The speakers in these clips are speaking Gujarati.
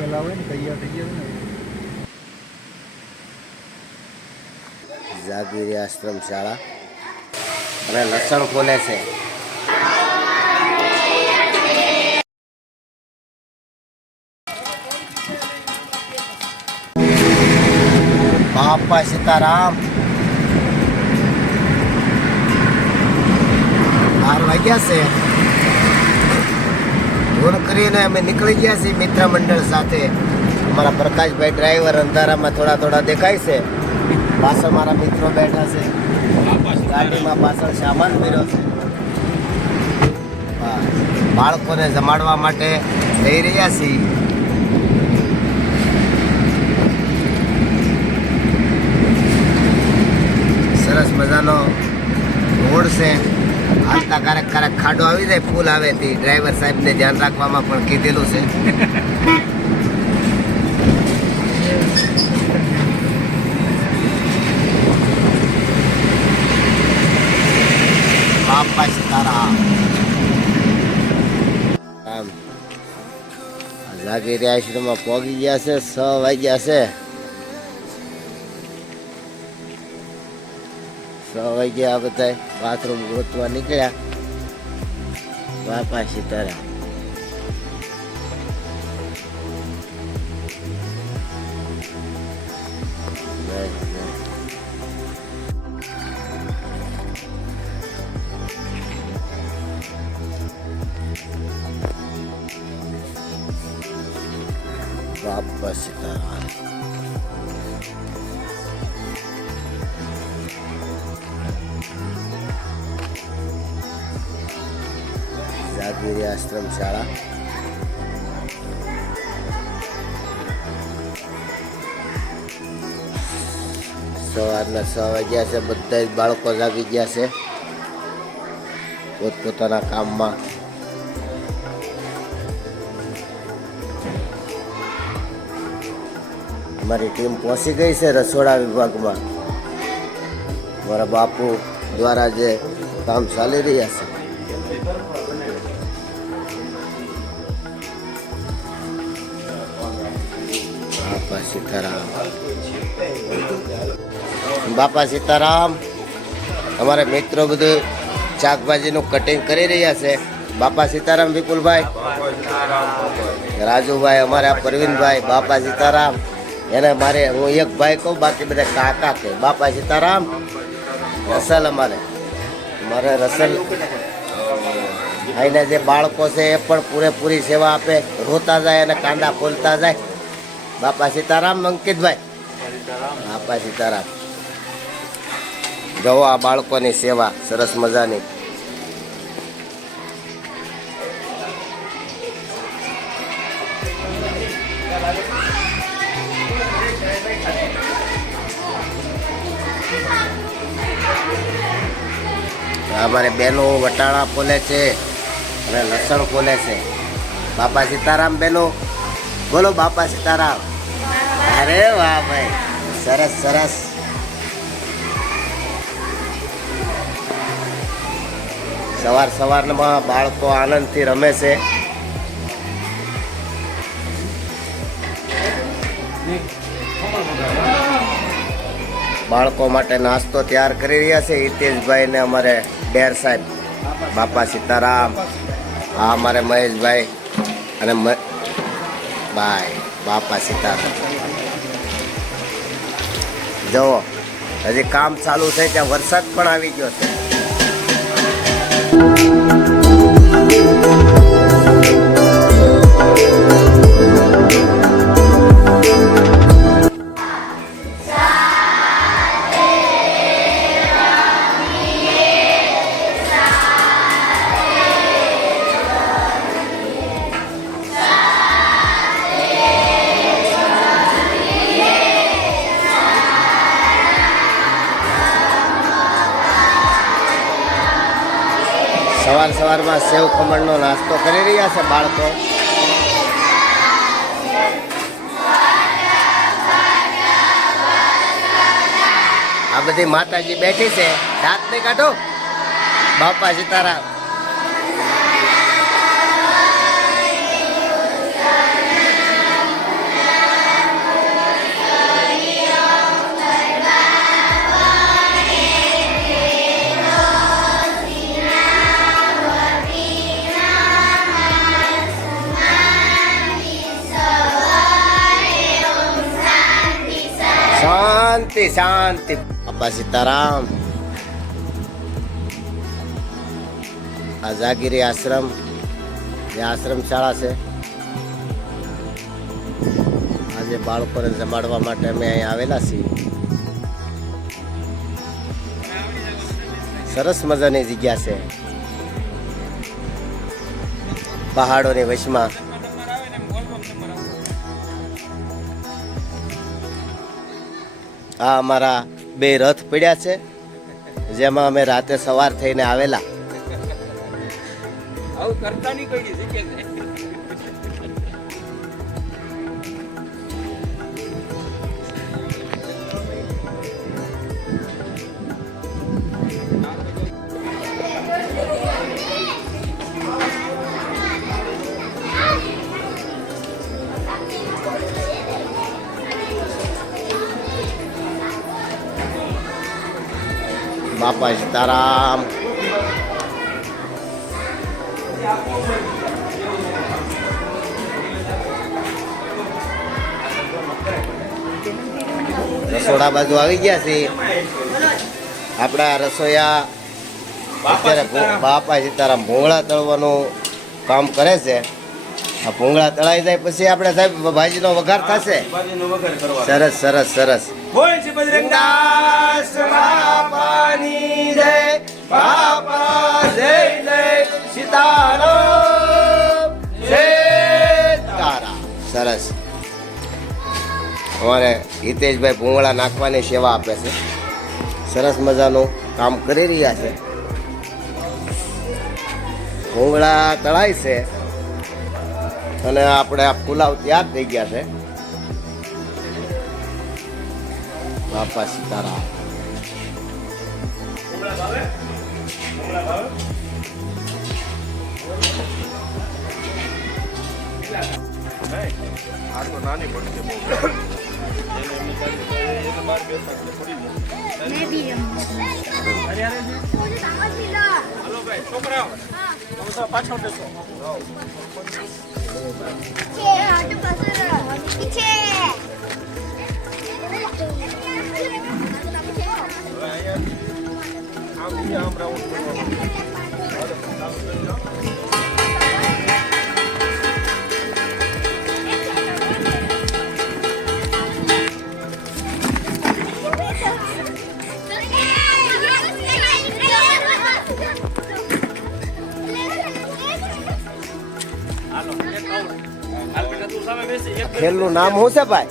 પેલા હોય ને તૈયાર થઈ ગયા ને જાગીરી આશ્રમ શાળા અને લસણ ખોલે છે. બાપા સીતારામ. 12 વાગ્યા છે. ફોન કરીને અમે નીકળી ગયા છીએ મિત્ર મંડળ સાથે. અમારા પ્રકાશભાઈ ડ્રાઈવર અંધારામાં થોડા દેખાય છે. પાછળ મારા મિત્રો બેઠા છે. ગાડીમાં પાછળ સામાન ભર્યો છે. બાળકોને જમાડવા માટે જઈ રહ્યા છીએ. સરસ મજાનો રોડ છે. હાલતા ક્યારેક ખાડો આવી જાય, ફૂલ આવે તે ડ્રાઈવર સાહેબને ધ્યાન રાખવામાં પણ કીધેલું છે. બાપા સીતારામ. જાગીરી આશ્રમમાં પહોંચી ગયા છે. 6 વાગ્યા છે. 6 વાગ્યા આ બધા બાથરૂમ ગોતવા નીકળ્યા. બાપા સીતારામ. બાપા સીતારામ. જાગીરી આશ્રમ શાળા. સવારના 6 વાગ્યા છે. બધા જ બાળકો જાગી ગયા છે પોતપોતાના કામમાં. અમારી ટીમ પહોંચી ગઈ છે રસોડા વિભાગમાં. મારા બાપુ દ્વારા જે કામ ચાલી રહ્યા છે. બાપા સીતારામ. બાપા સીતારામ. અમારા મિત્રો બધું શાકભાજીનું કટિંગ કરી રહ્યા છે. બાપા સીતારામ. વિપુલભાઈ, રાજુભાઈ, અમારા પરવીનભાઈ. બાપા સીતારામ. એને મારે હું એક ભાઈ કહું, બાકી બધા કાકા કે. બાપા સીતારામ. રસલ મારે રસલ અહીંના જે બાળકો છે એ પણ પૂરેપૂરી સેવા આપે. રોતા જાય અને કાંદા ખોલતા જાય. બાપા સીતારામ. અંકિતભાઈ. બાપા સીતારામ. જવો આ બાળકોની સેવા સરસ મજાની. અમારે બહેનો વટાણા ફોલે છે અને લસણ ફોલે છે. બાપા સીતારામ બહેનો. બોલો બાપા સીતારામ. અરે વાહ ભાઈ, સરસ સરસ. સવારમાં બાળકો આનંદથી રમે છે. બાળકો માટે નાસ્તો તૈયાર કરી રહ્યા છે હિતેશભાઈ ને અમારે ડેર સાહેબ. બાપા સીતારામ. હા, અમારે મહેશભાઈ અને ભાઈ. બાપા સીતારામ. જુઓ હજી કામ ચાલુ છે ત્યાં વરસાદ પણ આવી ગયો છે. સવારમાં સેવ ખમણનો નાસ્તો કરી રહ્યા છે બાળકો. આ બધી માતાજી બેઠી છે. દાંત નહીં કાઢો. બાપા સીતારામ. શાંતિ શાંતિ. બાપા સીતારામ. આ જાગીરી આશ્રમ જે આશ્રમ શાળા છે, આજે બાળકોને જમાડવા માટે અમે અહીંયા આવેલા છીએ. સરસ મજાની જગ્યા છે, પહાડોની વચમાં. આ અમારા 2 રથ પડ્યા છે, જેમાં અમે રાતે સવાર થઈને આવેલા. બાપા સીતારામ. રસોડા બાજુ આવી ગયા છે આપણા રસોઈયા. અત્યારે બાપા સીતારામ ભૂંગળા તળવાનું કામ કરે છે. આ ભૂંગળા તળાઈ જાય પછી આપણે સાહેબ ભાજીનો વઘાર થશે. સરસ સરસ સરસ. બોલ શ્રી બજરંગદાસ બાપાની જય. બાપા જય જય સીતારામ સીતારામ. સરસ. અમારે હિતેશભાઈ ભૂંગળા નાખવાની સેવા આપે છે. સરસ મજાનું કામ કરી રહ્યા છે. ભૂંગળા તળાય છે અને આપણે આ પુલાવ તૈયાર થઈ ગયા છે. બાપા સીતારામ. ખેલનું નામ શું છે ભાઈ?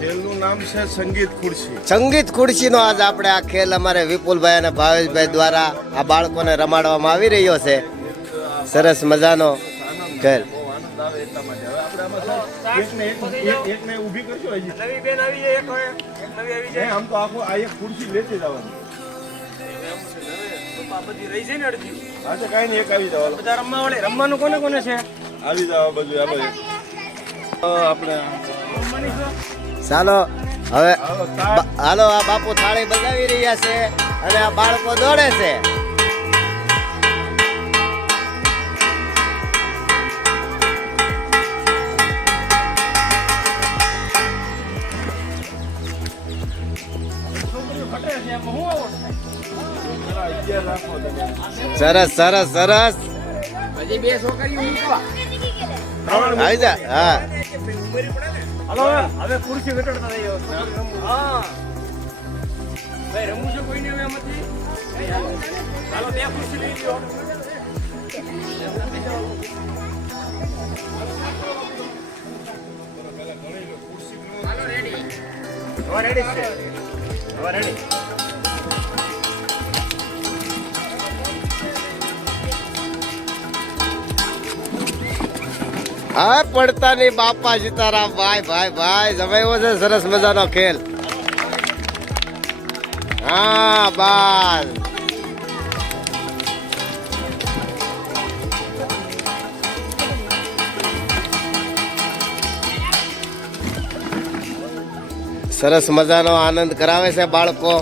ખેલનું નામ છે સંગીત ખુરશી. સંગીત ખુરશીનો આજ આપણે આ ખેલ અમારે વિપુલભાઈ અને ભાવેશભાઈ દ્વારા આ બાળકોને રમાડવામાં આવી રહ્યો છે. સરસ મજાનો ખેલ. આમ તો આખું આ એક ખુરશી લેતી જવાની. કઈ નહીં, એક આવી જવાનું. રમવાનું કોને કોને છે? આવી જવા બધું આપણે. ચાલો હવે હાલો. આ બાપુ થાળી બજાવી રહ્યા છે અને આ બાળકો દોડે છે. સરસ સરસ સરસ. હજી 2 છોકરીઓ મૂકવા આવી જા. હા હલો, હવે ખુરશી વેટડતા થઈ ગયો. હા ભાઈ, રમવું છે કોઈને હવે એમાંથી? ચાલો 2 ખુરશી લઈ લ્યો. હાલો રેડી. હવે રેડી છે. હવે રેડી. હા પડતા નહીં. બાપા સીતારામ. ભાઈ ભાઈ ભાઈ જમાયો છે સરસ મજાનો ખેલ. હા બાલ. સરસ મજાનો આનંદ કરાવે છે બાળકો.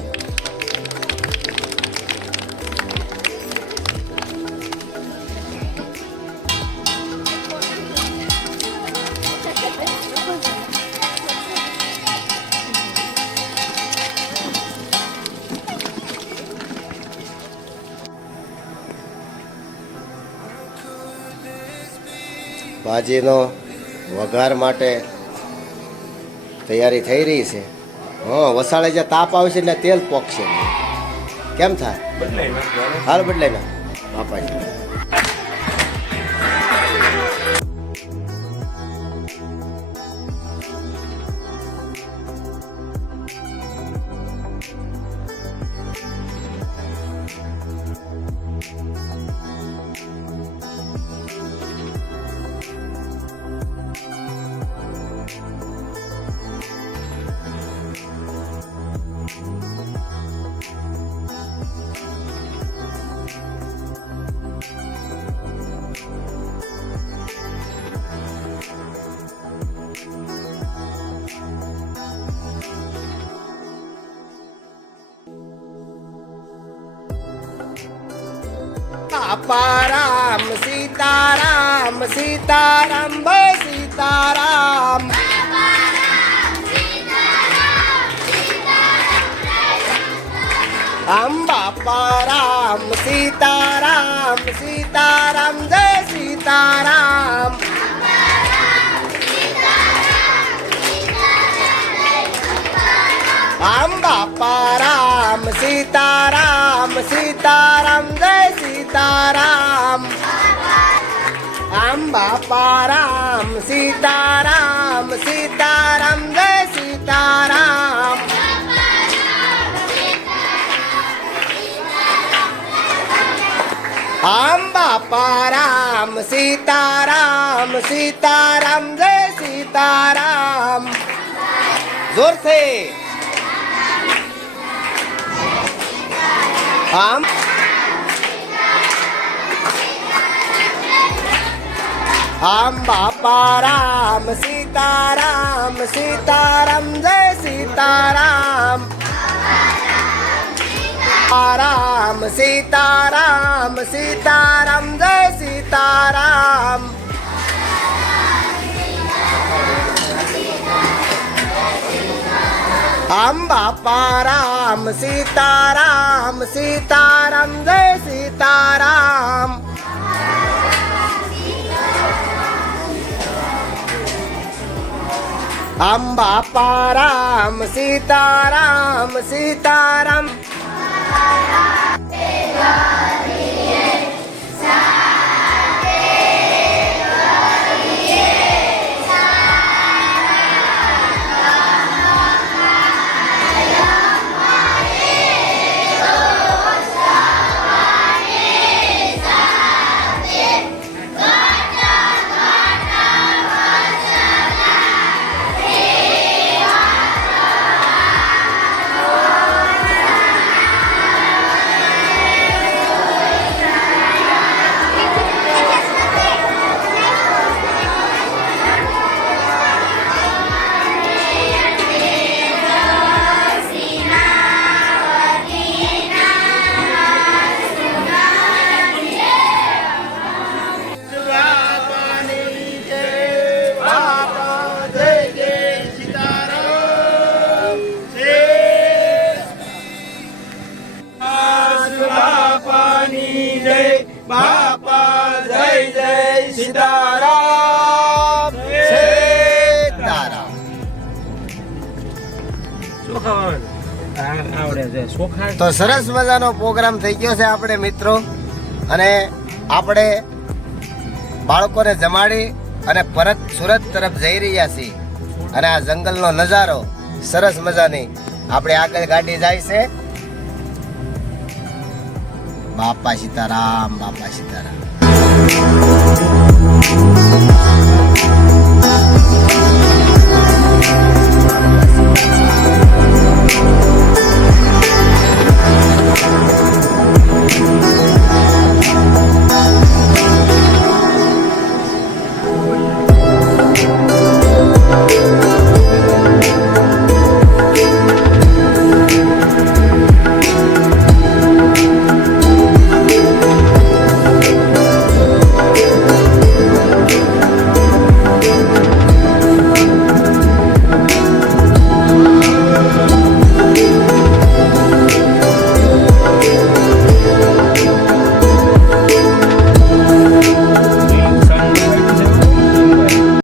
ભાજીનો વઘાર માટે તૈયારી થઈ રહી છે. હા, વસાળે જે તાપ આવશે એટલે તેલ પોકશે. કેમ થાય? બદલાઈ નાખવાનું. હાલ બદલાય ના બાપાજી. બાપા સીતારામ સીતારામ ભાઈ સીતારામ. આમ બાપા રામ સીતારામ સીતારામ જય સીતારામ. આમ બાપા રામ સીતારામ સીતારામ જય સીતારામ. આમ બાપા રામ સીતારામ સીતારામ જય સીતારામ. આમ બાપા રામ સીતારામ સીતારામ જય સીતારામ. જોરથી આમ આમ બાપા રામ સીતારામ સીતારામ જય સીતારામ. રામ સીતારામ સીતારામ જય સીતારામ. આમ બાપા રામ સીતારામ સીતારામ જય સીતારામ. આમ બાપા રામ સીતારામ સીતારામ. બાપા જય જય સીતારામ સીતારામ. તો સરસ મજાનો પ્રોગ્રામ થઈ ગયો છે આપણે મિત્રો, અને આપણે બાળકોને જમાડી અને પરત સુરત તરફ જઈ રહ્યા છીએ. અને આ જંગલનો નજારો સરસ મજાની આપણે આગળ ગાડી જાય છે. બાપા સીતારામ બાપા સીતારામ.